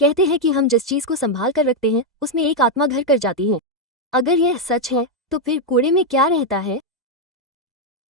कहते हैं कि हम जिस चीज को संभाल कर रखते हैं उसमें एक आत्मा घर कर जाती है। अगर यह सच है तो फिर कूड़े में क्या रहता है?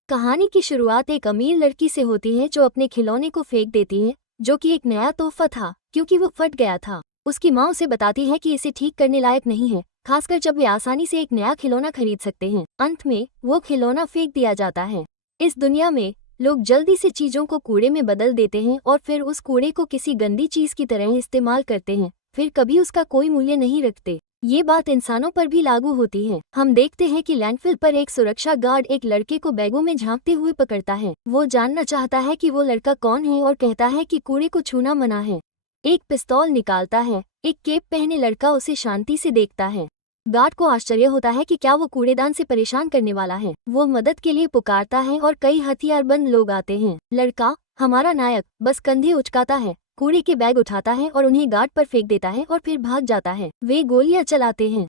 कहानी की शुरुआत एक अमीर लड़की से होती है जो अपने खिलौने को फेंक देती है, जो कि एक नया तोहफा था क्योंकि वो फट गया था। उसकी माँ उसे बताती है कि इसे ठीक करने लायक नहीं है, खासकर जब वे आसानी से एक नया खिलौना खरीद सकते हैं। अंत में वो खिलौना फेंक दिया जाता है। इस दुनिया में लोग जल्दी से चीजों को कूड़े में बदल देते हैं और फिर उस कूड़े को किसी गंदी चीज की तरह इस्तेमाल करते हैं, फिर कभी उसका कोई मूल्य नहीं रखते। ये बात इंसानों पर भी लागू होती है। हम देखते हैं कि लैंडफिल पर एक सुरक्षा गार्ड एक लड़के को बैगों में झांकते हुए पकड़ता है। वो जानना चाहता है कि वो लड़का कौन है और कहता है कि कूड़े को छूना मना है। एक पिस्तौल निकालता है। एक केप पहने लड़का उसे शांति से देखता है। गार्ड को आश्चर्य होता है कि क्या वो कूड़ेदान से परेशान करने वाला है। वो मदद के लिए पुकारता है और कई हथियारबंद लोग आते हैं। लड़का, हमारा नायक, बस कंधे उचकाता है, कूड़े के बैग उठाता है और उन्हें गार्ड पर फेंक देता है और फिर भाग जाता है। वे गोलियां चलाते हैं।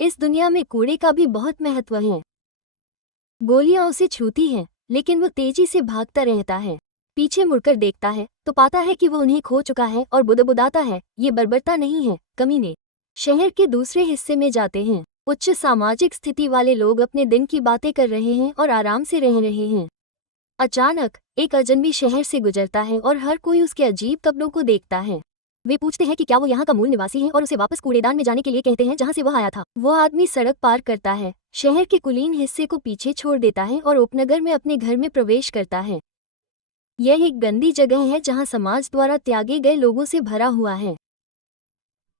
इस दुनिया में कूड़े का भी बहुत महत्व है। गोलियां उसे छूती हैं, लेकिन वो तेजी से भागता रहता है। पीछे मुड़कर देखता है तो पाता है कि वो उन्हें खो चुका है और बुदबुदाता है, ये बर्बरता नहीं है, कमीने। शहर के दूसरे हिस्से में जाते हैं। उच्च सामाजिक स्थिति वाले लोग अपने दिन की बातें कर रहे हैं और आराम से रह रहे हैं। अचानक एक अजनबी शहर से गुजरता है और हर कोई उसके अजीब कपड़ों को देखता है। वे पूछते हैं कि क्या वो यहाँ का मूल निवासी है और उसे वापस कूड़ेदान में जाने के लिए कहते हैं जहाँ से वह आया था। वो आदमी सड़क पार करता है, शहर के कुलीन हिस्से को पीछे छोड़ देता है और उपनगर में अपने घर में प्रवेश करता है। यह एक गंदी जगह है जहाँ समाज द्वारा त्यागे गए लोगों से भरा हुआ है।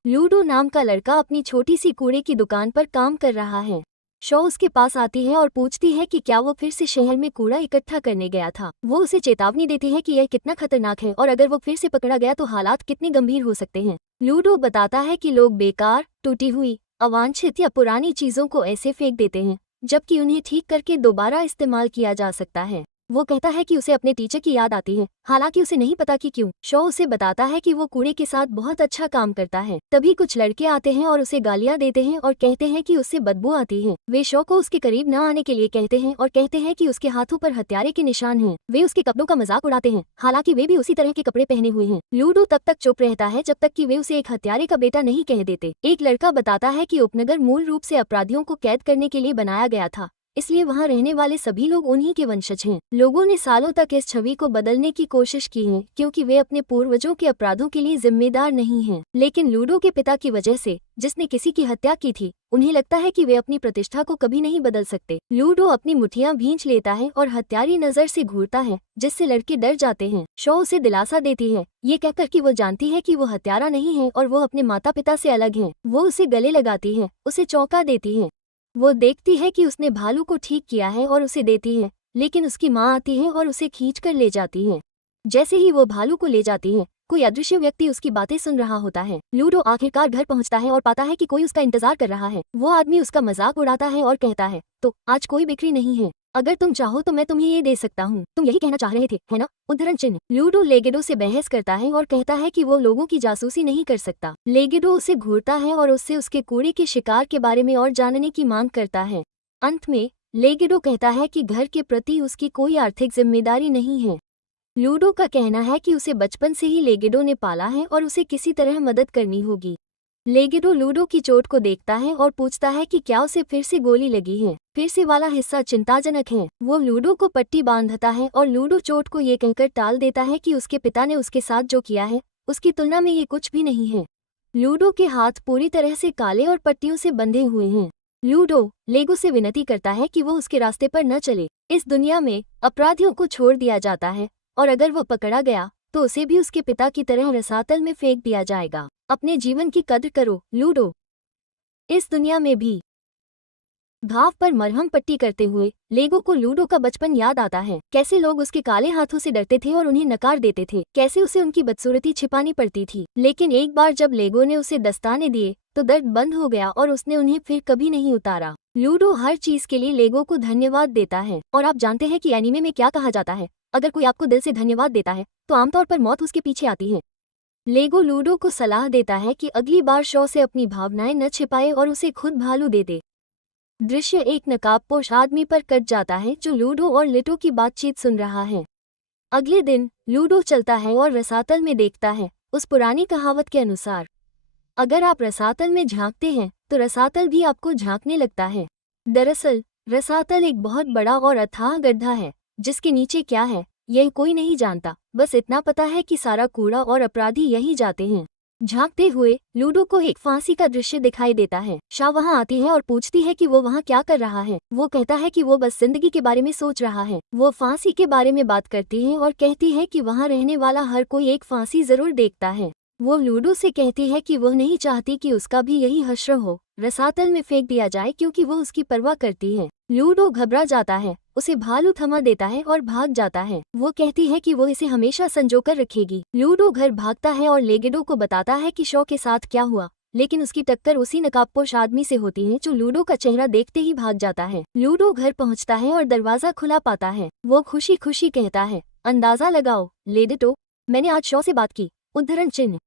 लूडो नाम का लड़का अपनी छोटी सी कूड़े की दुकान पर काम कर रहा है। शो उसके पास आती है और पूछती है कि क्या वो फिर से शहर में कूड़ा इकट्ठा करने गया था। वो उसे चेतावनी देती है कि यह कितना खतरनाक है और अगर वो फिर से पकड़ा गया तो हालात कितने गंभीर हो सकते हैं। लूडो बताता है कि लोग बेकार, टूटी हुई, अवांछित या पुरानी चीजों को ऐसे फेंक देते हैं जबकि उन्हें ठीक करके दोबारा इस्तेमाल किया जा सकता है। वो कहता है कि उसे अपने टीचर की याद आती है, हालांकि उसे नहीं पता कि क्यों। शो उसे बताता है कि वो कूड़े के साथ बहुत अच्छा काम करता है। तभी कुछ लड़के आते हैं और उसे गालियां देते हैं और कहते हैं कि उससे बदबू आती है। वे शो को उसके करीब न आने के लिए कहते हैं और कहते हैं कि उसके हाथों पर हत्यारे के निशान हैं। वे उसके कपड़ों का मजाक उड़ाते हैं, हालांकि वे भी उसी तरह के कपड़े पहने हुए हैं। लूडो तब तक चुप रहता है जब तक कि वे उसे एक हत्यारे का बेटा नहीं कह देते। एक लड़का बताता है कि उपनगर मूल रूप से अपराधियों को कैद करने के लिए बनाया गया था, इसलिए वहाँ रहने वाले सभी लोग उन्हीं के वंशज हैं। लोगों ने सालों तक इस छवि को बदलने की कोशिश की है क्योंकि वे अपने पूर्वजों के अपराधों के लिए जिम्मेदार नहीं हैं। लेकिन लूडो के पिता की वजह से, जिसने किसी की हत्या की थी, उन्हें लगता है कि वे अपनी प्रतिष्ठा को कभी नहीं बदल सकते। लूडो अपनी मुठ्ठियां भींच लेता है और हत्यारी नजर से घूरता है, जिससे लड़के डर जाते हैं। शो उसे दिलासा देती है, ये कहकर कि वो जानती है कि वो हत्यारा नहीं है और वो अपने माता पिता से अलग है। वो उसे गले लगाती है, उसे चौंका देती है। वो देखती है कि उसने भालू को ठीक किया है और उसे देती है, लेकिन उसकी माँ आती है और उसे खींचकर ले जाती है। जैसे ही वो भालू को ले जाती है, कोई अदृश्य व्यक्ति उसकी बातें सुन रहा होता है। लूडो आखिरकार घर पहुंचता है और पाता है कि कोई उसका इंतजार कर रहा है। वो आदमी उसका मजाक उड़ाता है और कहता है, तो आज कोई बिक्री नहीं है, अगर तुम चाहो तो मैं तुम्हें ये दे सकता हूँ। तुम यही कहना चाह रहे थे, है ना? उद्धरण चिन्ह। लूडो लेगेडो से बहस करता है और कहता है कि वो लोगों की जासूसी नहीं कर सकता। लेगेडो उसे घूरता है और उससे उसके कूड़े के शिकार के बारे में और जानने की मांग करता है। अंत में लेगेडो कहता है कि घर के प्रति उसकी कोई आर्थिक जिम्मेदारी नहीं है। लूडो का कहना है कि उसे बचपन से ही लेगेडो ने पाला है और उसे किसी तरह मदद करनी होगी। लेगेडो लूडो की चोट को देखता है और पूछता है कि क्या उसे फिर से गोली लगी है। फिर से वाला हिस्सा चिंताजनक है। वो लूडो को पट्टी बांधता है और लूडो चोट को ये कहकर टाल देता है कि उसके पिता ने उसके साथ जो किया है उसकी तुलना में ये कुछ भी नहीं है। लूडो के हाथ पूरी तरह से काले और पट्टियों से बंधे हुए हैं। लूडो लेगो से विनती करता है कि वो उसके रास्ते पर न चले। इस दुनिया में अपराधियों को छोड़ दिया जाता है और अगर वो पकड़ा गया तो उसे भी उसके पिता की तरह रसातल में फेंक दिया जाएगा। अपने जीवन की कद्र करो, लूडो। इस दुनिया में भी घाव पर मरहम पट्टी करते हुए लेगो को लूडो का बचपन याद आता है। कैसे लोग उसके काले हाथों से डरते थे और उन्हें नकार देते थे, कैसे उसे उनकी बदसूरती छिपानी पड़ती थी। लेकिन एक बार जब लेगो ने उसे दस्ताने दिए तो दर्द बंद हो गया और उसने उन्हें फिर कभी नहीं उतारा। लूडो हर चीज के लिए लेगो को धन्यवाद देता है। और आप जानते हैं कि एनीमे में क्या कहा जाता है, अगर कोई आपको दिल से धन्यवाद देता है तो आमतौर पर मौत उसके पीछे आती है। लेगो लूडो को सलाह देता है कि अगली बार शो से अपनी भावनाएं न छिपाए और उसे खुद भालू दे दे। दृश्य एक नकाबपोश आदमी पर कट जाता है जो लूडो और लिटो की बातचीत सुन रहा है। अगले दिन लूडो चलता है और रसातल में देखता है उस पुरानी कहावत के अनुसार अगर आप रसातल में झांकते हैं तो रसातल भी आपको झांकने लगता है। दरअसल रसातल एक बहुत बड़ा और अथाह गड्ढा है जिसके नीचे क्या है यह कोई नहीं जानता। बस इतना पता है कि सारा कूड़ा और अपराधी यहीं जाते हैं। झांकते हुए लूडो को एक फांसी का दृश्य दिखाई देता है। शाह वहां आती है और पूछती है कि वो वहां क्या कर रहा है। वो कहता है कि वो बस जिंदगी के बारे में सोच रहा है। वो फांसी के बारे में बात करती है और कहती है कि वहां रहने वाला हर कोई एक फांसी जरूर देखता है। वो लूडो से कहती है कि वह नहीं चाहती कि उसका भी यही हश्र हो, रसातल में फेंक दिया जाए क्योंकि वो उसकी परवाह करती है। लूडो घबरा जाता है, उसे भालू थमा देता है और भाग जाता है। वो कहती है कि वो इसे हमेशा संजोकर रखेगी। लूडो घर भागता है और लेगेडो को बताता है कि शॉ के साथ क्या हुआ, लेकिन उसकी टक्कर उसी नकाबपोश आदमी से होती है जो लूडो का चेहरा देखते ही भाग जाता है। लूडो घर पहुंचता है और दरवाजा खुला पाता है। वो खुशी खुशी कहता है, अंदाजा लगाओ लेगेडो, मैंने आज शॉ से बात की, उद्धरण चिन्ह।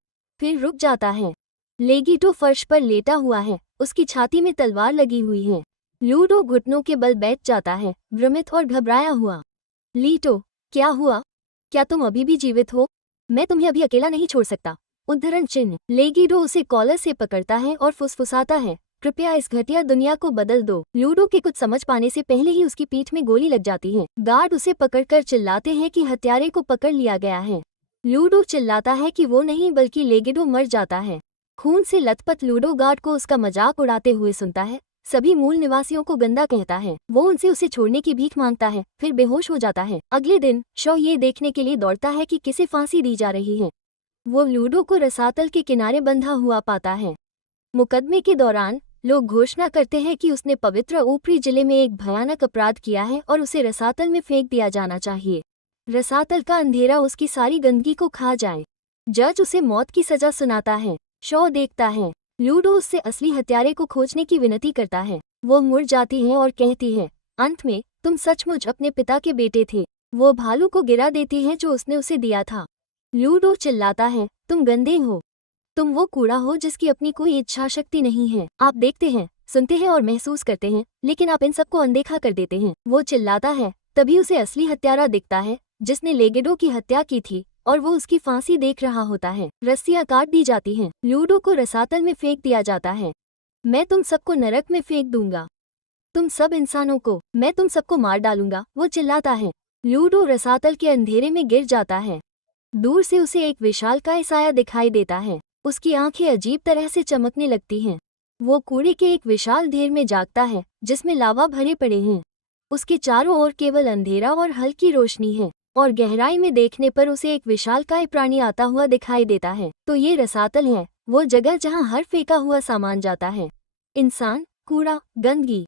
फिर रुक जाता है। लेगेडो फर्श पर लेटा हुआ है, उसकी छाती में तलवार लगी हुई है। लूडो घुटनों के बल बैठ जाता है, भ्रमित और घबराया हुआ। लीटो, क्या हुआ? क्या तुम अभी भी जीवित हो? मैं तुम्हें अभी अकेला नहीं छोड़ सकता, उद्धरण चिन्ह। लेगेडो उसे कॉलर से पकड़ता है और फुसफुसाता है, कृपया इस घटिया दुनिया को बदल दो। लूडो के कुछ समझ पाने से पहले ही उसकी पीठ में गोली लग जाती है। गार्ड उसे पकड़कर चिल्लाते हैं कि हत्यारे को पकड़ लिया गया है। लूडो चिल्लाता है कि वो नहीं बल्कि लेगेडो मर जाता है। खून से लथपथ लूडो गार्ड को उसका मजाक उड़ाते हुए सुनता है, सभी मूल निवासियों को गंदा कहता है। वो उनसे उसे छोड़ने की भीख मांगता है, फिर बेहोश हो जाता है। अगले दिन शॉ ये देखने के लिए दौड़ता है कि किसे फांसी दी जा रही है। वो लूडो को रसातल के किनारे बंधा हुआ पाता है। मुकदमे के दौरान लोग घोषणा करते हैं कि उसने पवित्र ऊपरी जिले में एक भयानक अपराध किया है और उसे रसातल में फेंक दिया जाना चाहिए। रसातल का अंधेरा उसकी सारी गंदगी को खा जाए। जज उसे मौत की सजा सुनाता है। शॉ देखता है। लूडो उससे असली हत्यारे को खोजने की विनती करता है। वो मुड़ जाती है और कहती है, अंत में तुम सचमुच अपने पिता के बेटे थे। वो भालू को गिरा देती है जो उसने उसे दिया था। लूडो चिल्लाता है, तुम गंदे हो, तुम वो कूड़ा हो जिसकी अपनी कोई इच्छा शक्ति नहीं है। आप देखते हैं, सुनते हैं और महसूस करते हैं, लेकिन आप इन सबको अनदेखा कर देते हैं। वो चिल्लाता है, तभी उसे असली हत्यारा दिखता है जिसने लेगेडो की हत्या की थी और वो उसकी फांसी देख रहा होता है। रस्सियां काट दी जाती हैं। लूडो को रसातल में फेंक दिया जाता है। मैं तुम सबको नरक में फेंक दूंगा, तुम सब इंसानों को, मैं तुम सबको मार डालूंगा, वो चिल्लाता है। लूडो रसातल के अंधेरे में गिर जाता है। दूर से उसे एक विशालकाय साया दिखाई देता है। उसकी आंखें अजीब तरह से चमकने लगती हैं। वो कूड़े के एक विशाल ढेर में जागता है जिसमें लावा भरे पड़े हैं। उसके चारों ओर केवल अंधेरा और हल्की रोशनी है, और गहराई में देखने पर उसे एक विशालकाय प्राणी आता हुआ दिखाई देता है। तो ये रसातल है, वो जगह जहाँ हर फेंका हुआ सामान जाता है, इंसान, कूड़ा, गंदगी।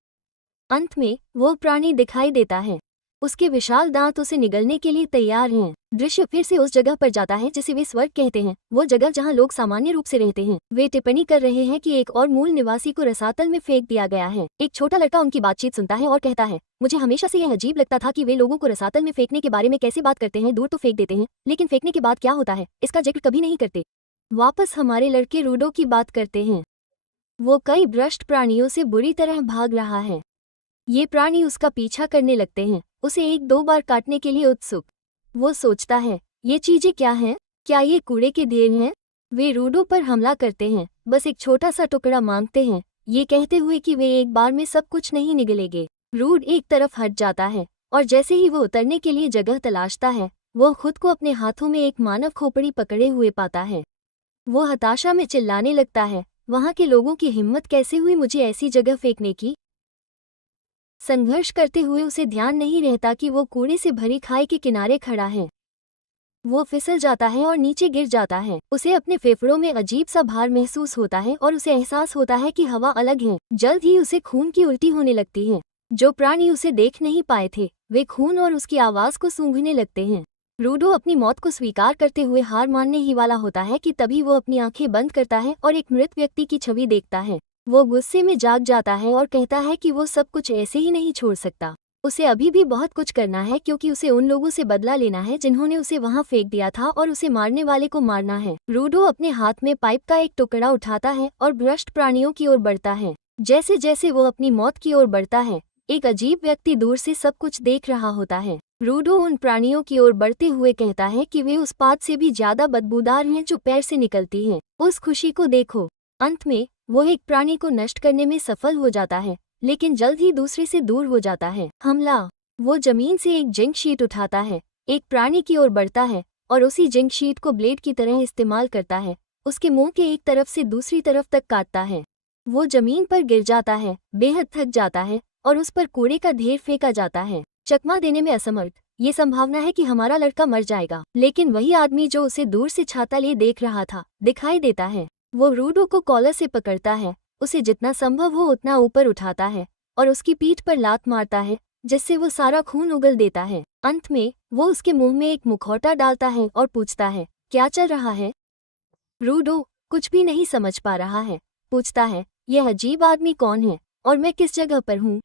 अंत में वो प्राणी दिखाई देता है। उसके विशाल दांत उसे निगलने के लिए तैयार हैं। दृश्य फिर से उस जगह पर जाता है जिसे वे स्वर्ग कहते हैं, वो जगह जहां लोग सामान्य रूप से रहते हैं। वे टिप्पणी कर रहे हैं कि एक और मूल निवासी को रसातल में फेंक दिया गया है। एक छोटा लड़का उनकी बातचीत सुनता है और कहता है, मुझे हमेशा से यह अजीब लगता था कि वे लोगों को रसातल में फेंकने के बारे में कैसे बात करते हैं। दूर तो फेंक देते हैं, लेकिन फेंकने के बाद क्या होता है इसका जिक्र कभी नहीं करते। वापस हमारे लड़के रूडो की बात करते हैं। वो कई भ्रष्ट प्राणियों से बुरी तरह भाग रहा है। ये प्राणी उसका पीछा करने लगते हैं, उसे एक दो बार काटने के लिए उत्सुक। वो सोचता है, ये चीजें क्या हैं? क्या ये कूड़े के ढेर हैं? वे रूडो पर हमला करते हैं, बस एक छोटा सा टुकड़ा मांगते हैं, ये कहते हुए कि वे एक बार में सब कुछ नहीं निगलेंगे। रूड एक तरफ हट जाता है और जैसे ही वो उतरने के लिए जगह तलाशता है, वो खुद को अपने हाथों में एक मानव खोपड़ी पकड़े हुए पाता है। वो हताशा में चिल्लाने लगता है, वहाँ के लोगों की हिम्मत कैसे हुई मुझे ऐसी जगह फेंकने की? संघर्ष करते हुए उसे ध्यान नहीं रहता कि वो कूड़े से भरी खाई के किनारे खड़ा है। वो फिसल जाता है और नीचे गिर जाता है। उसे अपने फेफड़ों में अजीब सा भार महसूस होता है और उसे एहसास होता है कि हवा अलग है। जल्द ही उसे खून की उल्टी होने लगती है। जो प्राणी उसे देख नहीं पाए थे, वे खून और उसकी आवाज को सूंघने लगते हैं। रूडो अपनी मौत को स्वीकार करते हुए हार मानने ही वाला होता है कि तभी वो अपनी आंखें बंद करता है और एक मृत व्यक्ति की छवि देखता है। वो गुस्से में जाग जाता है और कहता है कि वो सब कुछ ऐसे ही नहीं छोड़ सकता। उसे अभी भी बहुत कुछ करना है क्योंकि उसे उन लोगों से बदला लेना है जिन्होंने उसे वहां फेंक दिया था और उसे मारने वाले को मारना है। रूडो अपने हाथ में पाइप का एक टुकड़ा उठाता है और भ्रष्ट प्राणियों की ओर बढ़ता है। जैसे जैसे वो अपनी मौत की ओर बढ़ता है, एक अजीब व्यक्ति दूर से सब कुछ देख रहा होता है। रूडो उन प्राणियों की ओर बढ़ते हुए कहता है कि वे उस पात से भी ज्यादा बदबूदार हैं जो पैर से निकलती है। उस खुशी को देखो। अंत में वो एक प्राणी को नष्ट करने में सफल हो जाता है, लेकिन जल्द ही दूसरे से दूर हो जाता है। हमला। वो जमीन से एक जिंक शीट उठाता है, एक प्राणी की ओर बढ़ता है और उसी जिंक शीट को ब्लेड की तरह इस्तेमाल करता है। उसके मुंह के एक तरफ से दूसरी तरफ तक काटता है। वो जमीन पर गिर जाता है, बेहद थक जाता है और उस पर कूड़े का ढेर फेंका जाता है। चकमा देने में असमर्थ, ये संभावना है कि हमारा लड़का मर जाएगा, लेकिन वही आदमी जो उसे दूर से छाता लिए देख रहा था दिखाई देता है। वो रूडो को कॉलर से पकड़ता है, उसे जितना संभव हो उतना ऊपर उठाता है और उसकी पीठ पर लात मारता है, जिससे वो सारा खून उगल देता है। अंत में वो उसके मुंह में एक मुखौटा डालता है और पूछता है, क्या चल रहा है? रूडो कुछ भी नहीं समझ पा रहा है, पूछता है, यह अजीब आदमी कौन है और मैं किस जगह पर हूँ?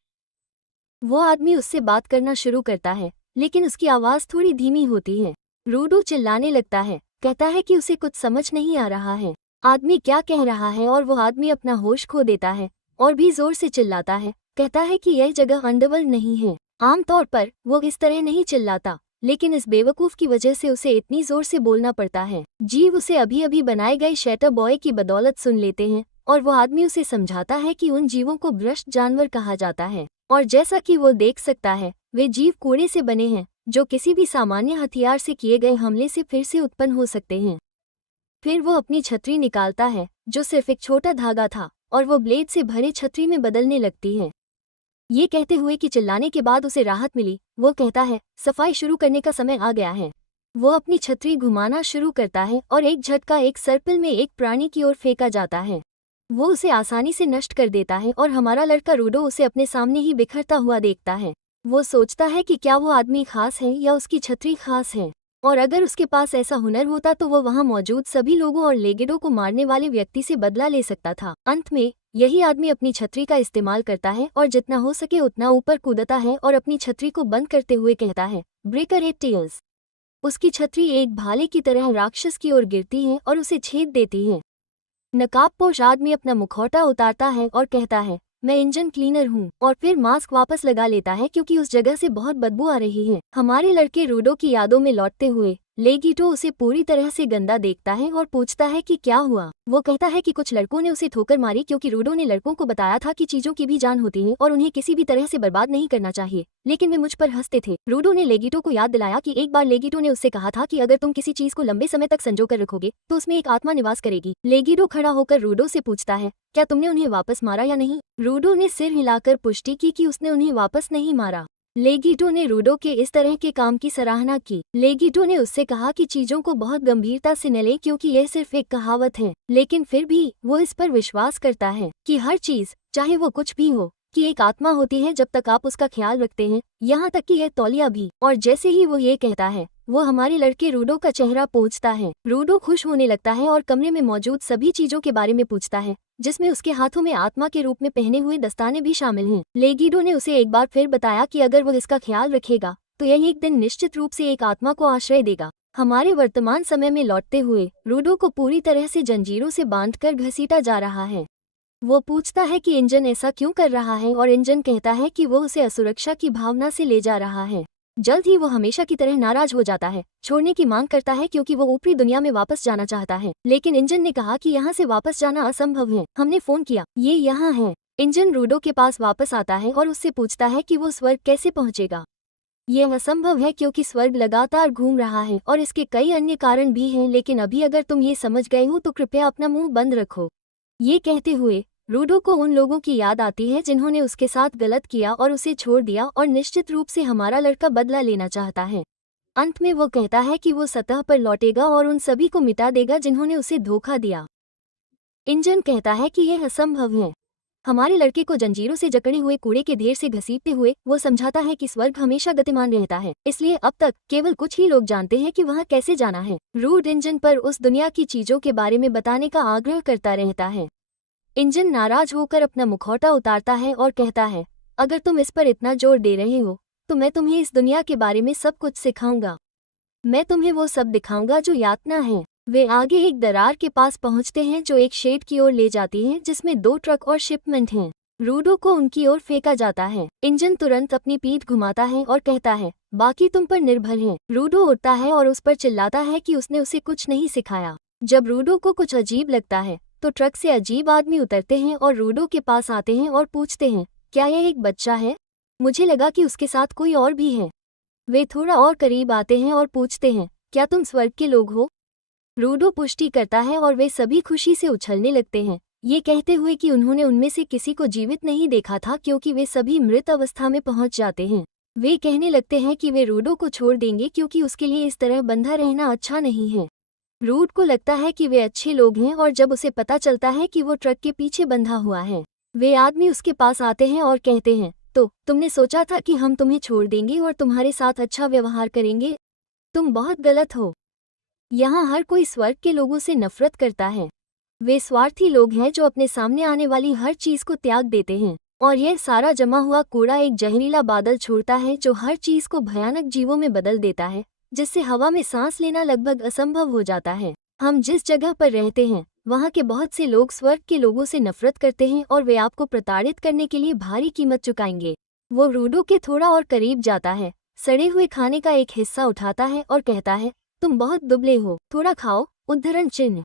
वो आदमी उससे बात करना शुरू करता है, लेकिन उसकी आवाज़ थोड़ी धीमी होती है। रूडो चिल्लाने लगता है, कहता है कि उसे कुछ समझ नहीं आ रहा है, आदमी क्या कह रहा है, और वो आदमी अपना होश खो देता है और भी जोर से चिल्लाता है, कहता है कि यह जगह अंडरवर्ल्ड नहीं है। आमतौर पर वो इस तरह नहीं चिल्लाता, लेकिन इस बेवकूफ़ की वजह से उसे इतनी जोर से बोलना पड़ता है। जीव उसे अभी अभी बनाए गए शैटर बॉय की बदौलत सुन लेते हैं और वो आदमी उसे समझाता है कि उन जीवों को भ्रष्ट जानवर कहा जाता है, और जैसा कि वो देख सकता है वे जीव कूड़े से बने हैं जो किसी भी सामान्य हथियार से किए गए हमले से फिर से उत्पन्न हो सकते हैं। फिर वो अपनी छतरी निकालता है जो सिर्फ एक छोटा धागा था, और वो ब्लेड से भरे छतरी में बदलने लगती है। ये कहते हुए कि चिल्लाने के बाद उसे राहत मिली, वो कहता है, सफाई शुरू करने का समय आ गया है। वो अपनी छतरी घुमाना शुरू करता है और एक झटका एक सर्पिल में एक प्राणी की ओर फेंका जाता है। वो उसे आसानी से नष्ट कर देता है और हमारा लड़का रूडो उसे अपने सामने ही बिखरता हुआ देखता है। वो सोचता है कि क्या वो आदमी खास है या उसकी छतरी खास है, और अगर उसके पास ऐसा हुनर होता तो वो वहाँ मौजूद सभी लोगों और लेगेडो को मारने वाले व्यक्ति से बदला ले सकता था। अंत में यही आदमी अपनी छतरी का इस्तेमाल करता है और जितना हो सके उतना ऊपर कूदता है और अपनी छतरी को बंद करते हुए कहता है, ब्रेकर 8 टेल्स। उसकी छतरी एक भाले की तरह राक्षस की ओर गिरती है और उसे छेद देती है। नकाबपोश आदमी अपना मुखौटा उतारता है और कहता है, मैं इंजन क्लीनर हूँ, और फिर मास्क वापस लगा लेता है क्योंकि उस जगह से बहुत बदबू आ रही है। हमारे लड़के रूडो की यादों में लौटते हुए लेगीटो उसे पूरी तरह से गंदा देखता है और पूछता है कि क्या हुआ। वो कहता है कि कुछ लड़कों ने उसे ठोकर मारी क्योंकि रूडो ने लड़कों को बताया था कि चीजों की भी जान होती है और उन्हें किसी भी तरह से बर्बाद नहीं करना चाहिए, लेकिन वे मुझ पर हंसते थे। रूडो ने लेगीटो को याद दिलाया कि एक बार लेगीटो ने उससे कहा था कि अगर तुम किसी चीज को लंबे समय तक संजो कर रखोगे तो उसमें एक आत्मा निवास करेगी। लेगीटो खड़ा होकर रूडो से पूछता है, क्या तुमने उन्हें वापस मारा या नहीं? रूडो ने सिर हिलाकर पुष्टि की कि उसने उन्हें वापस नहीं मारा। लेगीटो ने रूडो के इस तरह के काम की सराहना की। लेगीटो ने उससे कहा कि चीजों को बहुत गंभीरता से न ले क्योंकि यह सिर्फ एक कहावत है, लेकिन फिर भी वो इस पर विश्वास करता है कि हर चीज, चाहे वो कुछ भी हो, कि एक आत्मा होती है जब तक आप उसका ख्याल रखते हैं, यहाँ तक कि यह तौलिया भी। और जैसे ही वो ये कहता है वो हमारे लड़के रूडो का चेहरा पोंछता है। रूडो खुश होने लगता है और कमरे में मौजूद सभी चीजों के बारे में पूछता है, जिसमें उसके हाथों में आत्मा के रूप में पहने हुए दस्ताने भी शामिल हैं। लेगीडो ने उसे एक बार फिर बताया कि अगर वो इसका ख्याल रखेगा तो यह एक दिन निश्चित रूप से एक आत्मा को आश्रय देगा। हमारे वर्तमान समय में लौटते हुए रूडो को पूरी तरह से जंजीरों से बांधकर घसीटा जा रहा है। वो पूछता है कि इंजन ऐसा क्यों कर रहा है, और इंजन कहता है कि वो उसे असुरक्षा की भावना से ले जा रहा है। जल्द ही वो हमेशा की तरह नाराज हो जाता है, छोड़ने की मांग करता है क्योंकि वो ऊपरी दुनिया में वापस जाना चाहता है, लेकिन इंजन ने कहा कि यहाँ से वापस जाना असंभव है। हमने फोन किया, ये यहाँ है। इंजन रूडो के पास वापस आता है और उससे पूछता है कि वो स्वर्ग कैसे पहुँचेगा। यह असंभव है क्योंकि स्वर्ग लगातार घूम रहा है और इसके कई अन्य कारण भी हैं, लेकिन अभी अगर तुम ये समझ गए हो तो कृपया अपना मुंह बंद रखो। ये कहते हुए रूडो को उन लोगों की याद आती है जिन्होंने उसके साथ गलत किया और उसे छोड़ दिया, और निश्चित रूप से हमारा लड़का बदला लेना चाहता है। अंत में वो कहता है कि वो सतह पर लौटेगा और उन सभी को मिटा देगा जिन्होंने उसे धोखा दिया। इंजन कहता है कि यह असंभव है। हमारे लड़के को जंजीरों से जकड़े हुए कूड़े के ढेर से घसीटते हुए वो समझाता है कि स्वर्ग हमेशा गतिमान रहता है, इसलिए अब तक केवल कुछ ही लोग जानते हैं कि वहाँ कैसे जाना है। रूड इंजन पर उस दुनिया की चीजों के बारे में बताने का आग्रह करता रहता है। इंजन नाराज होकर अपना मुखौटा उतारता है और कहता है, अगर तुम इस पर इतना जोर दे रहे हो तो मैं तुम्हें इस दुनिया के बारे में सब कुछ सिखाऊंगा। मैं तुम्हें वो सब दिखाऊंगा जो यातना है। वे आगे एक दरार के पास पहुंचते हैं जो एक शेड की ओर ले जाती है जिसमें 2 ट्रक और शिपमेंट हैं। रूडो को उनकी ओर फेंका जाता है। इंजन तुरंत अपनी पीठ घुमाता है और कहता है, बाकी तुम पर निर्भर है। रूडो उठता है और उस पर चिल्लाता है कि उसने उसे कुछ नहीं सिखाया। जब रूडो को कुछ अजीब लगता है तो ट्रक से अजीब आदमी उतरते हैं और रूडो के पास आते हैं और पूछते हैं, क्या यह एक बच्चा है? मुझे लगा कि उसके साथ कोई और भी है। वे थोड़ा और करीब आते हैं और पूछते हैं, क्या तुम स्वर्ग के लोग हो? रूडो पुष्टि करता है और वे सभी खुशी से उछलने लगते हैं, ये कहते हुए कि उन्होंने उनमें से किसी को जीवित नहीं देखा था क्योंकि वे सभी मृत अवस्था में पहुंच जाते हैं। वे कहने लगते हैं कि वे रूडो को छोड़ देंगे क्योंकि उसके लिए इस तरह बंधा रहना अच्छा नहीं है। रूड को लगता है कि वे अच्छे लोग हैं और जब उसे पता चलता है कि वो ट्रक के पीछे बंधा हुआ है, वे आदमी उसके पास आते हैं और कहते हैं, तो तुमने सोचा था कि हम तुम्हें छोड़ देंगे और तुम्हारे साथ अच्छा व्यवहार करेंगे? तुम बहुत गलत हो। यहाँ हर कोई स्वर्ग के लोगों से नफरत करता है। वे स्वार्थी लोग हैं जो अपने सामने आने वाली हर चीज को त्याग देते हैं, और यह सारा जमा हुआ कूड़ा एक जहरीला बादल छोड़ता है जो हर चीज को भयानक जीवों में बदल देता है, जिससे हवा में सांस लेना लगभग असंभव हो जाता है। हम जिस जगह पर रहते हैं वहाँ के बहुत से लोग स्वर्ग के लोगों से नफरत करते हैं और वे आपको प्रताड़ित करने के लिए भारी कीमत चुकाएंगे। वो रूडो के थोड़ा और करीब जाता है, सड़े हुए खाने का एक हिस्सा उठाता है और कहता है, तुम बहुत दुबले हो, थोड़ा खाओ। उद्धरण चिन्ह।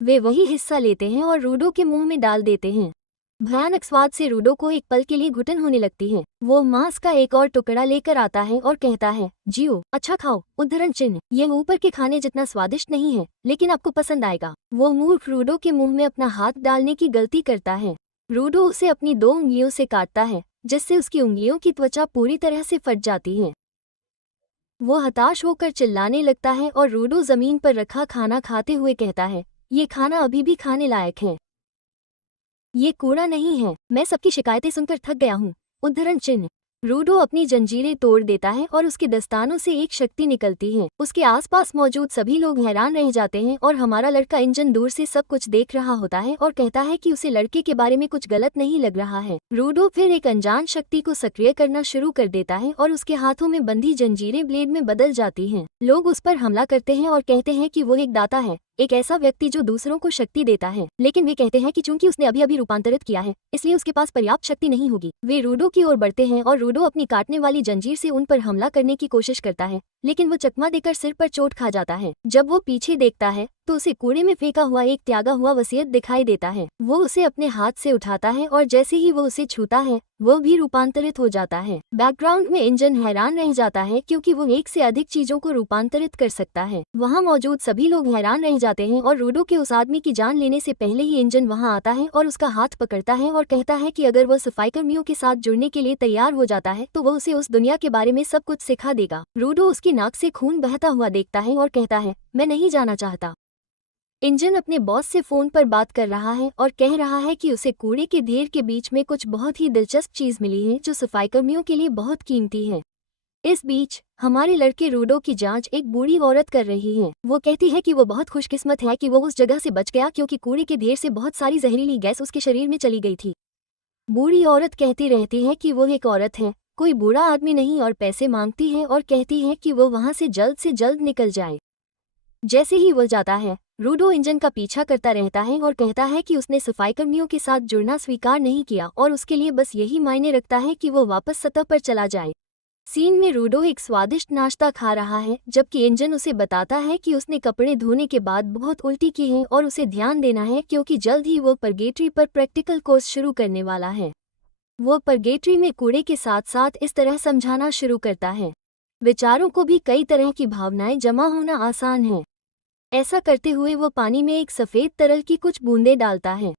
वे वही हिस्सा लेते हैं और रूडो के मुंह में डाल देते हैं। भयानक स्वाद से रूडो को एक पल के लिए घुटन होने लगती है। वो मांस का एक और टुकड़ा लेकर आता है और कहता है, जियो, अच्छा खाओ। उद्धरण चिन्ह। यह ऊपर के खाने जितना स्वादिष्ट नहीं है, लेकिन आपको पसंद आएगा। वो मूर्ख रूडो के मुंह में अपना हाथ डालने की गलती करता है। रूडो उसे अपनी 2 उंगलियों से काटता है, जिससे उसकी उंगलियों की त्वचा पूरी तरह से फट जाती है। वो हताश होकर चिल्लाने लगता है और रूडो जमीन पर रखा खाना खाते हुए कहता है, ये खाना अभी भी खाने लायक है, ये कूड़ा नहीं है। मैं सबकी शिकायतें सुनकर थक गया हूँ। उद्धरण चिन्ह। रूडो अपनी जंजीरें तोड़ देता है और उसके दस्तानों से एक शक्ति निकलती है। उसके आसपास मौजूद सभी लोग हैरान रह जाते हैं और हमारा लड़का इंजन दूर से सब कुछ देख रहा होता है और कहता है कि उसे लड़के के बारे में कुछ गलत नहीं लग रहा है। रूडो फिर एक अनजान शक्ति को सक्रिय करना शुरू कर देता है और उसके हाथों में बंधी जंजीरें ब्लेड में बदल जाती हैं। लोग उस पर हमला करते हैं और कहते हैं कि वो एक दाता है, एक ऐसा व्यक्ति जो दूसरों को शक्ति देता है, लेकिन वे कहते हैं कि चूंकि उसने अभी अभी रूपांतरित किया है इसलिए उसके पास पर्याप्त शक्ति नहीं होगी। वे रूडो की ओर बढ़ते हैं और रूडो अपनी काटने वाली जंजीर से उन पर हमला करने की कोशिश करता है, लेकिन वो चकमा देकर सिर पर चोट खा जाता है। जब वो पीछे देखता है तो उसे कूड़े में फेंका हुआ एक त्यागा हुआ वसीयत दिखाई देता है। वो उसे अपने हाथ से उठाता है और जैसे ही वो उसे छूता है वो भी रूपांतरित हो जाता है। बैकग्राउंड में इंजन हैरान रह जाता है क्योंकि वो एक से अधिक चीजों को रूपांतरित कर सकता है। वहाँ मौजूद सभी लोग हैरान रह जाते हैं और रूडो के उस आदमी की जान लेने से पहले ही इंजन वहाँ आता है और उसका हाथ पकड़ता है और कहता है कि अगर वह सफाईकर्मियों के साथ जुड़ने के लिए तैयार हो जाता है तो वह उसे उस दुनिया के बारे में सब कुछ सिखा देगा। रूडो उसकी नाक से खून बहता हुआ देखता है और कहता है, मैं नहीं जाना चाहता। इंजन अपने बॉस से फोन पर बात कर रहा है और कह रहा है कि उसे कूड़े के ढेर के बीच में कुछ बहुत ही दिलचस्प चीज मिली है जो सफाईकर्मियों के लिए बहुत कीमती है। इस बीच हमारे लड़के रूडो की जांच एक बूढ़ी औरत कर रही है। वो कहती है कि वो बहुत खुशकिस्मत है कि वो उस जगह से बच गया क्योंकि कूड़े के ढेर से बहुत सारी जहरीली गैस उसके शरीर में चली गई थी। बूढ़ी औरत कहती रहती है कि वो एक औरत है, कोई बुरा आदमी नहीं, और पैसे मांगती है और कहती है कि वो वहाँ से जल्द निकल जाए। जैसे ही वो जाता है रूडो इंजन का पीछा करता रहता है और कहता है कि उसने सफाईकर्मियों के साथ जुड़ना स्वीकार नहीं किया और उसके लिए बस यही मायने रखता है कि वो वापस सतह पर चला जाए। सीन में रूडो एक स्वादिष्ट नाश्ता खा रहा है जबकि इंजन उसे बताता है कि उसने कपड़े धोने के बाद बहुत उल्टी की है और उसे ध्यान देना है क्योंकि जल्द ही वो परगेटरी पर प्रैक्टिकल कोर्स शुरू करने वाला है। वो परगेटरी में कूड़े के साथ साथ इस तरह समझाना शुरू करता है, विचारों को भी कई तरह की भावनाएं जमा होना आसान है। ऐसा करते हुए वो पानी में एक सफ़ेद तरल की कुछ बूंदें डालता है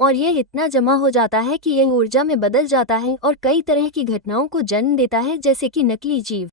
और यह इतना जमा हो जाता है कि यह ऊर्जा में बदल जाता है और कई तरह की घटनाओं को जन्म देता है, जैसे कि नकली जीव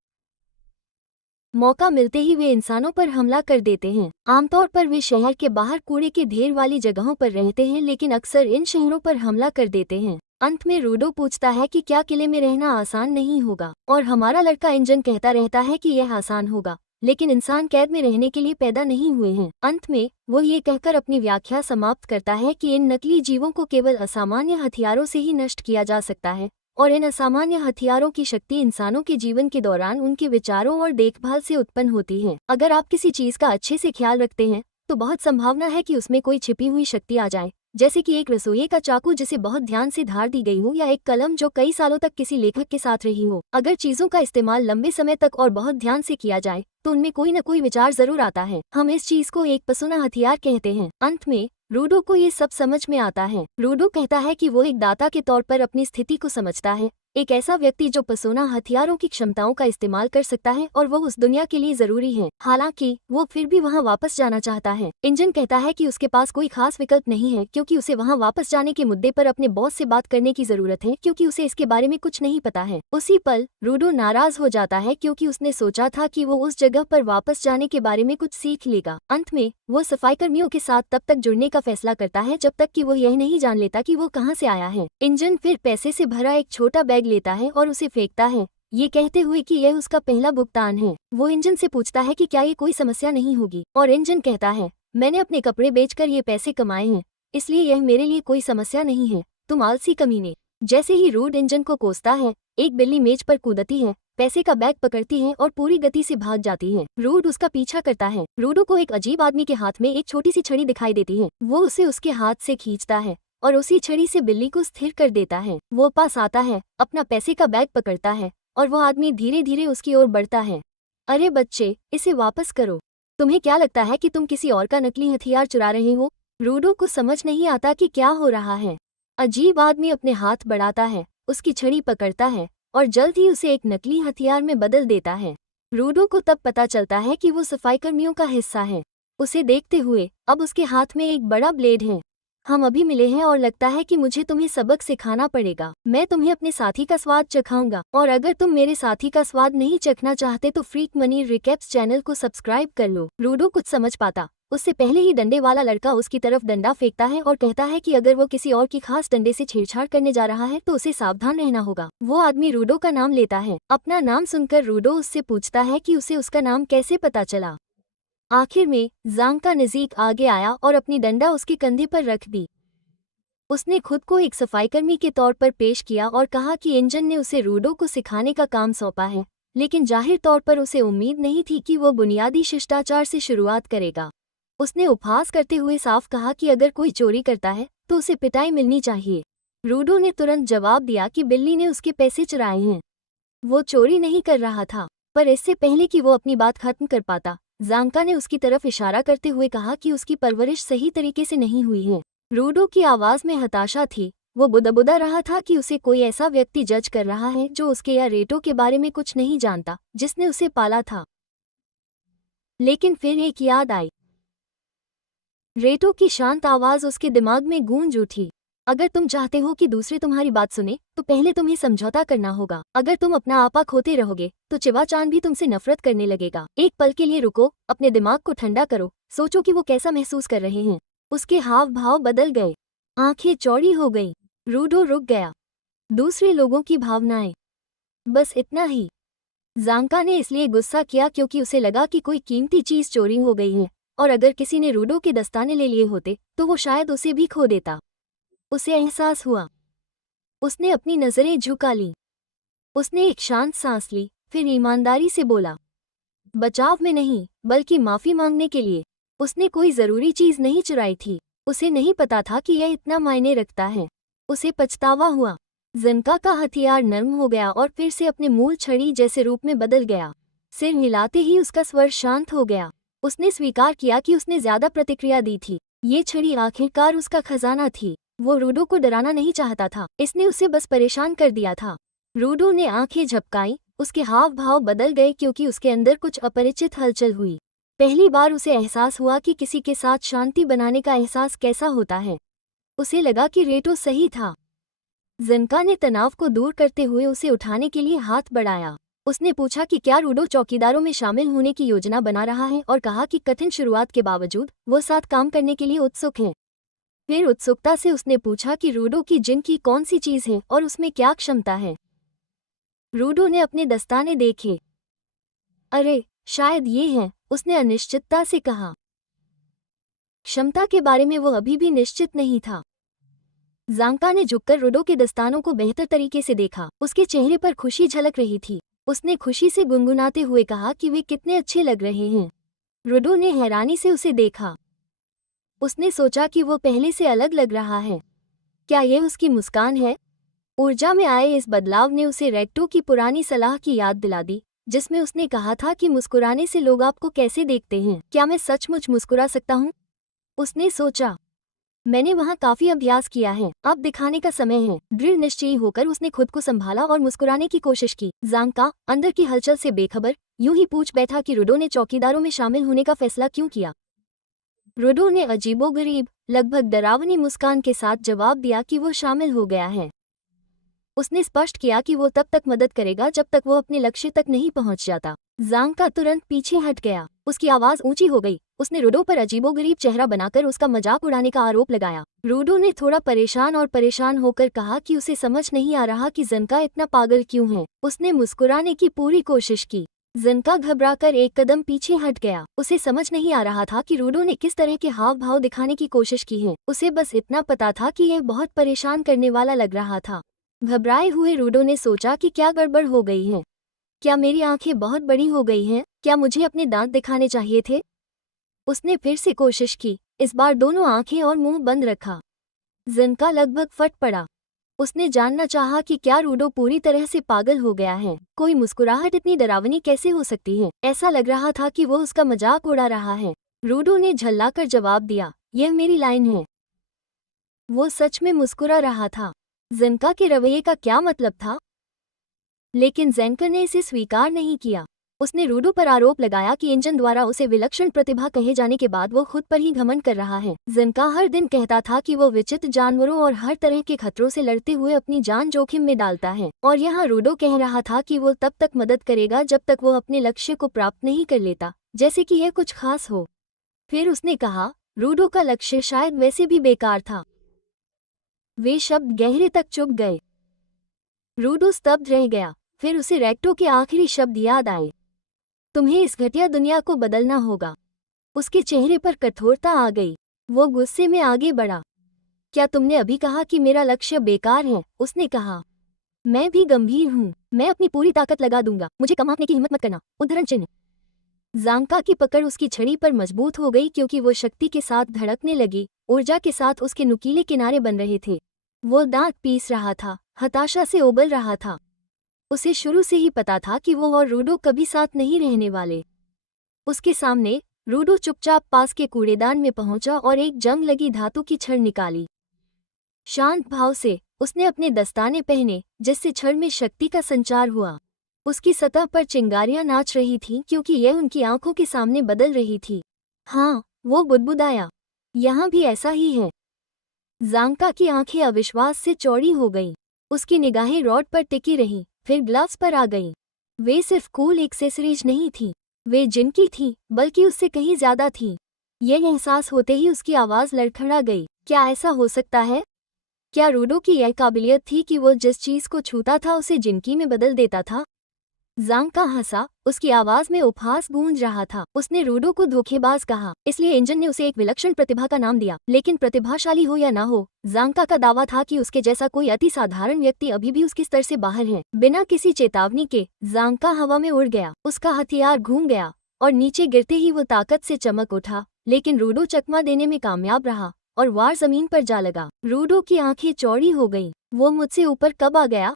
मौका मिलते ही वे इंसानों पर हमला कर देते हैं। आमतौर पर वे शहर के बाहर कूड़े के ढेर वाली जगहों पर रहते हैं, लेकिन अक्सर इन शहरों पर हमला कर देते हैं। अंत में रूडो पूछता है कि क्या किले में रहना आसान नहीं होगा, और हमारा लड़का इंजन कहता रहता है कि यह आसान होगा, लेकिन इंसान कैद में रहने के लिए पैदा नहीं हुए हैं। अंत में वो ये कहकर अपनी व्याख्या समाप्त करता है कि इन नकली जीवों को केवल असामान्य हथियारों से ही नष्ट किया जा सकता है और इन असामान्य हथियारों की शक्ति इंसानों के जीवन के दौरान उनके विचारों और देखभाल से उत्पन्न होती है। अगर आप किसी चीज का अच्छे से ख्याल रखते हैं तो बहुत संभावना है कि उसमें कोई छिपी हुई शक्ति आ जाए जैसे कि एक रसोइये का चाकू जिसे बहुत ध्यान से धार दी गई हो, या एक कलम जो कई सालों तक किसी लेखक के साथ रही हो। अगर चीजों का इस्तेमाल लंबे समय तक और बहुत ध्यान से किया जाए तो उनमें कोई न कोई विचार जरूर आता है। हम इस चीज को एक पसुना हथियार कहते हैं। अंत में रूडो को ये सब समझ में आता है। रूडो कहता है कि वो एक दाता के तौर पर अपनी स्थिति को समझता है, एक ऐसा व्यक्ति जो पसोना हथियारों की क्षमताओं का इस्तेमाल कर सकता है और वो उस दुनिया के लिए जरूरी है। हालांकि वो फिर भी वहां वापस जाना चाहता है। इंजन कहता है कि उसके पास कोई खास विकल्प नहीं है, क्योंकि उसे वहां वापस जाने के मुद्दे पर अपने बॉस से बात करने की जरूरत है, क्योंकि उसे इसके बारे में कुछ नहीं पता है। उसी पल रूडो नाराज हो जाता है, क्योंकि उसने सोचा था कि वो उस जगह पर वापस जाने के बारे में कुछ सीख लेगा। अंत में वो सफाई कर्मियों के साथ तब तक जुड़ने का फैसला करता है जब तक कि वो यह नहीं जान लेता कि वो कहाँ से आया है। इंजन फिर पैसे से भरा एक छोटा बैग लेता है और उसे फेंकता है, ये कहते हुए कि यह उसका पहला भुगतान है। वो इंजन से पूछता है कि क्या ये कोई समस्या नहीं होगी, और इंजन कहता है, मैंने अपने कपड़े बेचकर ये पैसे कमाए हैं, इसलिए यह मेरे लिए कोई समस्या नहीं है, तुम आलसी कमीने। जैसे ही रूड इंजन को कोसता है, एक बिल्ली मेज पर कूदती है, पैसे का बैग पकड़ती है और पूरी गति से भाग जाती है। रूड उसका पीछा करता है। रूडो को एक अजीब आदमी के हाथ में एक छोटी सी छड़ी दिखाई देती है। वो उसे उसके हाथ से खींचता है और उसी छड़ी से बिल्ली को स्थिर कर देता है। वो पास आता है, अपना पैसे का बैग पकड़ता है और वो आदमी धीरे धीरे उसकी ओर बढ़ता है। अरे बच्चे, इसे वापस करो। तुम्हें क्या लगता है कि तुम किसी और का नकली हथियार चुरा रहे हो? रूडो को समझ नहीं आता कि क्या हो रहा है। अजीब आदमी अपने हाथ बढ़ाता है, उसकी छड़ी पकड़ता है और जल्द ही उसे एक नकली हथियार में बदल देता है। रूडो को तब पता चलता है कि वो सफाई कर्मियों का हिस्सा है। उसे देखते हुए अब उसके हाथ में एक बड़ा ब्लेड है। हम अभी मिले हैं और लगता है कि मुझे तुम्हें सबक सिखाना पड़ेगा। मैं तुम्हें अपने साथी का स्वाद चखाऊंगा, और अगर तुम मेरे साथी का स्वाद नहीं चखना चाहते तो फ्रीक मनी रिकैप्स चैनल को सब्सक्राइब कर लो। रूडो कुछ समझ पाता उससे पहले ही डंडे वाला लड़का उसकी तरफ डंडा फेंकता है और कहता है कि अगर वो किसी और की खास डंडे से छेड़छाड़ करने जा रहा है तो उसे सावधान रहना होगा। वो आदमी रूडो का नाम लेता है। अपना नाम सुनकर रूडो उससे पूछता है कि उसे उसका नाम कैसे पता चला। आखिर में जांका नजीक आगे आया और अपनी डंडा उसके कंधे पर रख दी। उसने खुद को एक सफाईकर्मी के तौर पर पेश किया और कहा कि इंजन ने उसे रूडो को सिखाने का काम सौंपा है, लेकिन जाहिर तौर पर उसे उम्मीद नहीं थी कि वो बुनियादी शिष्टाचार से शुरुआत करेगा। उसने उपहास करते हुए साफ कहा कि अगर कोई चोरी करता है तो उसे पिटाई मिलनी चाहिए। रूडो ने तुरंत जवाब दिया कि बिल्ली ने उसके पैसे चुराए हैं। वो चोरी नहीं कर रहा था। पर इससे पहले कि वो अपनी बात खत्म कर पाता, जांका ने उसकी तरफ इशारा करते हुए कहा कि उसकी परवरिश सही तरीके से नहीं हुई है। रूडो की आवाज में हताशा थी। वो बुदबुदा रहा था कि उसे कोई ऐसा व्यक्ति जज कर रहा है जो उसके या रेटो के बारे में कुछ नहीं जानता, जिसने उसे पाला था। लेकिन फिर एक याद आई। रेटो की शांत आवाज उसके दिमाग में गूंज उठी। अगर तुम चाहते हो कि दूसरे तुम्हारी बात सुने तो पहले तुम्हें समझौता करना होगा। अगर तुम अपना आपा खोते रहोगे तो चिवा-चान भी तुमसे नफरत करने लगेगा। एक पल के लिए रुको, अपने दिमाग को ठंडा करो, सोचो कि वो कैसा महसूस कर रहे हैं। उसके हाव भाव बदल गए, आंखें चौड़ी हो गईं। रूडो रुक गया। दूसरे लोगों की भावनाएं, बस इतना ही। जांका ने इसलिए गुस्सा किया क्योंकि उसे लगा कि कोई कीमती चीज चोरी हो गई है, और अगर किसी ने रूडो के दस्ताने ले लिए होते तो वो शायद उसे भी खो देता। उसे एहसास हुआ। उसने अपनी नजरें झुका लीं। उसने एक शांत सांस ली, फिर ईमानदारी से बोला, बचाव में नहीं बल्कि माफी मांगने के लिए। उसने कोई जरूरी चीज नहीं चुराई थी। उसे नहीं पता था कि यह इतना मायने रखता है। उसे पछतावा हुआ। जनका का हथियार नर्म हो गया और फिर से अपने मूल छड़ी जैसे रूप में बदल गया। सिर हिलाते ही उसका स्वर शांत हो गया। उसने स्वीकार किया कि उसने ज्यादा प्रतिक्रिया दी थी। ये छड़ी आखिरकार उसका खजाना थी। वो रूडो को डराना नहीं चाहता था, इसने उसे बस परेशान कर दिया था। रूडो ने आंखें झपकाई, उसके हाव भाव बदल गए क्योंकि उसके अंदर कुछ अपरिचित हलचल हुई। पहली बार उसे एहसास हुआ कि किसी के साथ शांति बनाने का एहसास कैसा होता है। उसे लगा कि रेटो सही था। जनका ने तनाव को दूर करते हुए उसे उठाने के लिए हाथ बढ़ाया। उसने पूछा कि क्या रूडो चौकीदारों में शामिल होने की योजना बना रहा है, और कहा कि कठिन शुरुआत के बावजूद वो साथ काम करने के लिए उत्सुक है। फिर उत्सुकता से उसने पूछा कि रूडो की जिन की कौन सी चीज है और उसमें क्या क्षमता है। रूडो ने अपने दस्ताने देखे। अरे शायद ये है, उसने अनिश्चितता से कहा। क्षमता के बारे में वो अभी भी निश्चित नहीं था। जांका ने झुककर रूडो के दस्तानों को बेहतर तरीके से देखा। उसके चेहरे पर खुशी झलक रही थी। उसने खुशी से गुनगुनाते हुए कहा कि वे कितने अच्छे लग रहे हैं। रूडो ने हैरानी से उसे देखा। उसने सोचा कि वो पहले से अलग लग रहा है। क्या ये उसकी मुस्कान है? ऊर्जा में आए इस बदलाव ने उसे रेक्टो की पुरानी सलाह की याद दिला दी, जिसमें उसने कहा था कि मुस्कुराने से लोग आपको कैसे देखते हैं। क्या मैं सचमुच मुस्कुरा सकता हूँ? उसने सोचा। मैंने वहाँ काफी अभ्यास किया है, अब दिखाने का समय है। दृढ़ निश्चयी होकर उसने खुद को संभाला और मुस्कुराने की कोशिश की। ज़ांग अंदर की हलचल से बेखबर यूं ही पूछ बैठा कि रुडो ने चौकीदारों में शामिल होने का फैसला क्यों किया। रुडो ने अजीबोगरीब, लगभग डरावनी मुस्कान के साथ जवाब दिया कि वो शामिल हो गया है। उसने स्पष्ट किया कि वो तब तक मदद करेगा जब तक वो अपने लक्ष्य तक नहीं पहुंच जाता। ज़ांग तुरंत पीछे हट गया। उसकी आवाज ऊंची हो गई। उसने रुडो पर अजीबोगरीब चेहरा बनाकर उसका मजाक उड़ाने का आरोप लगाया। रुडो ने थोड़ा परेशान होकर कहा कि उसे समझ नहीं आ रहा कि ज़नका इतना पागल क्यों है। उसने मुस्कुराने की पूरी कोशिश की। ज़नका घबराकर एक कदम पीछे हट गया। उसे समझ नहीं आ रहा था कि रुडो ने किस तरह के हाव भाव दिखाने की कोशिश की है। उसे बस इतना पता था कि यह बहुत परेशान करने वाला लग रहा था। घबराए हुए रुडो ने सोचा कि क्या गड़बड़ हो गई है। क्या मेरी आंखें बहुत बड़ी हो गई हैं? क्या मुझे अपने दांत दिखाने चाहिए थे? उसने फिर से कोशिश की, इस बार दोनों आंखें और मुंह बंद रखा। ज़नका लगभग फट पड़ा। उसने जानना चाहा कि क्या रुडो पूरी तरह से पागल हो गया है। कोई मुस्कुराहट इतनी डरावनी कैसे हो सकती है? ऐसा लग रहा था कि वो उसका मजाक उड़ा रहा है। रुडो ने झल्लाकर जवाब दिया, यह मेरी लाइन है। वो सच में मुस्कुरा रहा था। ज़नका के रवैये का क्या मतलब था? लेकिन ज़ेंकर ने इसे स्वीकार नहीं किया। उसने रुडो पर आरोप लगाया कि इंजन द्वारा उसे विलक्षण प्रतिभा कहे जाने के बाद वो खुद पर ही घमंड कर रहा है। ज़ेंका हर दिन कहता था कि वो विचित्र जानवरों और हर तरह के खतरों से लड़ते हुए अपनी जान जोखिम में डालता है, और यहाँ रुडो कह रहा था कि वो तब तक मदद करेगा जब तक वो अपने लक्ष्य को प्राप्त नहीं कर लेता, जैसे कि यह कुछ खास हो। फिर उसने कहा, रुडो का लक्ष्य शायद वैसे भी बेकार था। वे शब्द गहरे तक चुभ गए। रुडो स्तब्ध रह गया। फिर उसे रेक्टो के आखिरी शब्द याद आए, तुम्हें इस घटिया दुनिया को बदलना होगा। उसके चेहरे पर कठोरता आ गई। वो गुस्से में आगे बढ़ा। क्या तुमने अभी कहा कि मेरा लक्ष्य बेकार है? उसने कहा। मैं भी गंभीर हूँ। मैं अपनी पूरी ताकत लगा दूंगा। मुझे कम आंकने की हिम्मत मत करना। उद्धरण चिन्ह। ज़ांग की पकड़ उसकी छड़ी पर मजबूत हो गई क्योंकि वो शक्ति के साथ धड़कने लगी। ऊर्जा के साथ उसके नुकीले किनारे बन रहे थे। वो दांत पीस रहा था, हताशा से उबल रहा था। उसे शुरू से ही पता था कि वो और रुडो कभी साथ नहीं रहने वाले। उसके सामने रुडो चुपचाप पास के कूड़ेदान में पहुंचा और एक जंग लगी धातु की छड़ निकाली। शांत भाव से उसने अपने दस्ताने पहने, जिससे छड़ में शक्ति का संचार हुआ। उसकी सतह पर चिंगारियां नाच रही थीं क्योंकि यह उनकी आंखों के सामने बदल रही थी। हाँ, वो बुदबुदाया, यहाँ भी ऐसा ही है। ज़ांग की आंखें अविश्वास से चौड़ी हो गईं। उसकी निगाहें रॉड पर टिकी रहीं, फिर ग्लव्स पर आ गईं। वे सिर्फ कूल एक्सेसरीज नहीं थीं, वे जिनकी थीं, बल्कि उससे कहीं ज्यादा थीं। यह एहसास होते ही उसकी आवाज़ लड़खड़ा गई। क्या ऐसा हो सकता है? क्या रुडो की यह काबिलियत थी कि वो जिस चीज़ को छूता था उसे जिनकी में बदल देता था? ज़ांग हंसा, उसकी आवाज में उपहास गूंज रहा था। उसने रुडो को धोखेबाज कहा, इसलिए इंजन ने उसे एक विलक्षण प्रतिभा का नाम दिया। लेकिन प्रतिभाशाली हो या ना हो, ज़ांग का दावा था कि उसके जैसा कोई अति साधारण व्यक्ति अभी भी उसके स्तर से बाहर है। बिना किसी चेतावनी के ज़ांग हवा में उड़ गया। उसका हथियार घूम गया और नीचे गिरते ही वो ताकत से चमक उठा, लेकिन रुडो चकमा देने में कामयाब रहा और वार जमीन पर जा लगा। रुडो की आंखें चौड़ी हो गईं। वो मुझसे ऊपर कब आ गया?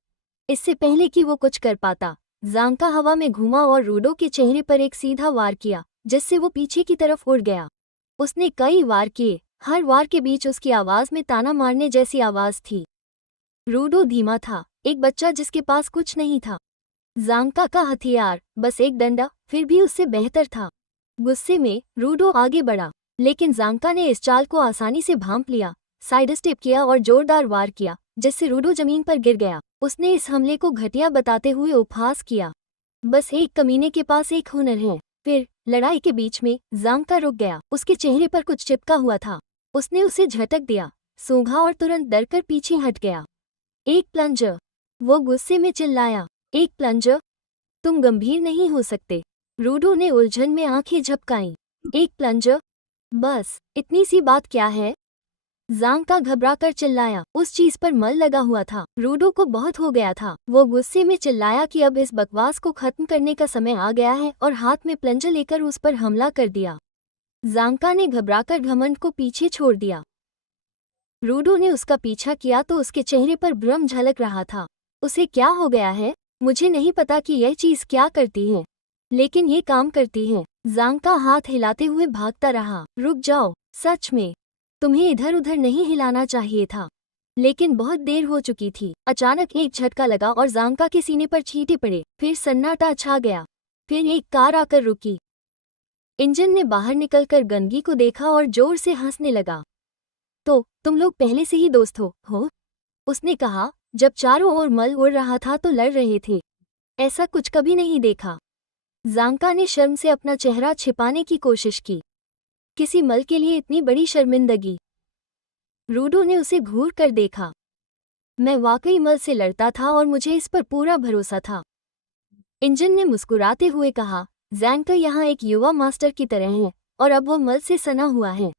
इससे पहले कि वो कुछ कर पाता, ज़ांग हवा में घूमा और रुडो के चेहरे पर एक सीधा वार किया, जिससे वो पीछे की तरफ उड़ गया। उसने कई वार किए, हर वार के बीच उसकी आवाज में ताना मारने जैसी आवाज थी। रुडो धीमा था, एक बच्चा जिसके पास कुछ नहीं था। ज़ांग का हथियार बस एक डंडा, फिर भी उससे बेहतर था। गुस्से में रुडो आगे बढ़ा, लेकिन ज़ांग ने इस चाल को आसानी से भांप लिया, साइड स्टेप किया और जोरदार वार किया, जिससे रुडो जमीन पर गिर गया। उसने इस हमले को घटिया बताते हुए उपहास किया, बस एक कमीने के पास एक हुनर है। फिर लड़ाई के बीच में ज़ांग रुक गया। उसके चेहरे पर कुछ चिपका हुआ था। उसने उसे झटक दिया, सूंघा और तुरंत डरकर पीछे हट गया। एक प्लंजर, वो गुस्से में चिल्लाया, एक प्लंजर? तुम गंभीर नहीं हो सकते। रुडो ने उलझन में आंखें झपकाईं। एक प्लंजर? बस इतनी सी बात क्या है? ज़ांग घबराकर चिल्लाया। उस चीज पर मल लगा हुआ था। रुडो को बहुत हो गया था। वो गुस्से में चिल्लाया कि अब इस बकवास को खत्म करने का समय आ गया है और हाथ में प्लंजर लेकर उस पर हमला कर दिया। ज़ांका ने घबराकर घमंड को पीछे छोड़ दिया। रूडो ने उसका पीछा किया तो उसके चेहरे पर भ्रम झलक रहा था। उसे क्या हो गया है? मुझे नहीं पता कि यह चीज़ क्या करती है, लेकिन ये काम करती है। ज़ांका हाथ हिलाते हुए भागता रहा। रुक जाओ, सच में तुम्हें इधर उधर नहीं हिलाना चाहिए था। लेकिन बहुत देर हो चुकी थी। अचानक एक झटका लगा और ज़ांका के सीने पर छींटे पड़े। फिर सन्नाटा छा गया। फिर एक कार आकर रुकी। इंजन ने बाहर निकलकर गंदगी को देखा और जोर से हंसने लगा। तो तुम लोग पहले से ही दोस्त हो? उसने कहा। जब चारों ओर मल उड़ रहा था तो लड़ रहे थे। ऐसा कुछ कभी नहीं देखा। ज़ांका ने शर्म से अपना चेहरा छिपाने की कोशिश की। किसी मल के लिए इतनी बड़ी शर्मिंदगी। रूडो ने उसे घूर कर देखा। मैं वाकई मल से लड़ता था और मुझे इस पर पूरा भरोसा था। इंजन ने मुस्कुराते हुए कहा। ज़ांका यहाँ एक युवा मास्टर की तरह है और अब वो मल से सना हुआ है।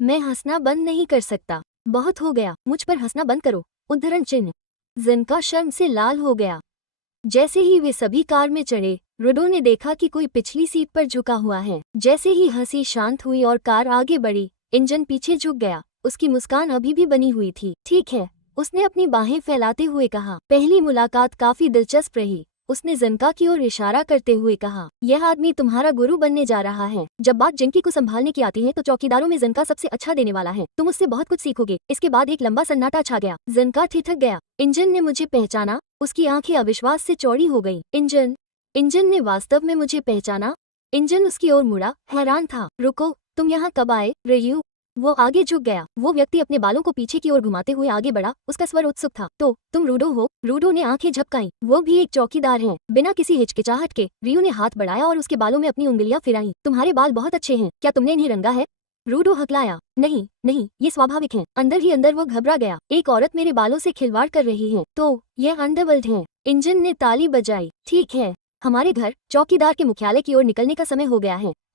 मैं हंसना बंद नहीं कर सकता। बहुत हो गया, मुझ पर हंसना बंद करो। उद्धरण चिन्ह। ज़ांका शर्म से लाल हो गया। जैसे ही वे सभी कार में चढ़े, रूडो ने देखा कि कोई पिछली सीट पर झुका हुआ है। जैसे ही हंसी शांत हुई और कार आगे बढ़ी, इंजन पीछे झुक गया। उसकी मुस्कान अभी भी बनी हुई थी। ठीक है, उसने अपनी बाहें फैलाते हुए कहा। पहली मुलाकात काफी दिलचस्प रही। उसने ज़ांका की ओर इशारा करते हुए कहा, यह आदमी तुम्हारा गुरु बनने जा रहा है। जब बात जिंकी को संभालने की आती है तो चौकीदारों में ज़ांका सबसे अच्छा देने वाला है। तुम उससे बहुत कुछ सीखोगे। इसके बाद एक लंबा सन्नाटा छा गया। ज़ांका ठिठक गया। इंजन ने मुझे पहचाना? उसकी आंखें अविश्वास से चौड़ी हो गई। इंजन ने वास्तव में मुझे पहचाना? इंजन उसकी ओर मुड़ा, हैरान था। रुको, तुम यहाँ कब आए, रयू? वो आगे झुक गया। वो व्यक्ति अपने बालों को पीछे की ओर घुमाते हुए आगे बढ़ा। उसका स्वर उत्सुक था। तो तुम रूडो हो? रूडो ने आंखें झपकाईं। वो भी एक चौकीदार हैं। बिना किसी हिचकिचाहट के रियू ने हाथ बढ़ाया और उसके बालों में अपनी उंगलियां फिराईं। तुम्हारे बाल बहुत अच्छे हैं। क्या तुमने इन्हें रंगा है? रूडो हकलाया। नहीं नहीं, ये स्वाभाविक है। अंदर ही अंदर वो घबरा गया। एक औरत मेरे बालों से खिलवाड़ कर रही है। तो यह अंडरवर्ल्ड है। इंजन ने ताली बजाई। ठीक है, हमारे घर चौकीदार के मुख्यालय की ओर निकलने का समय हो गया है।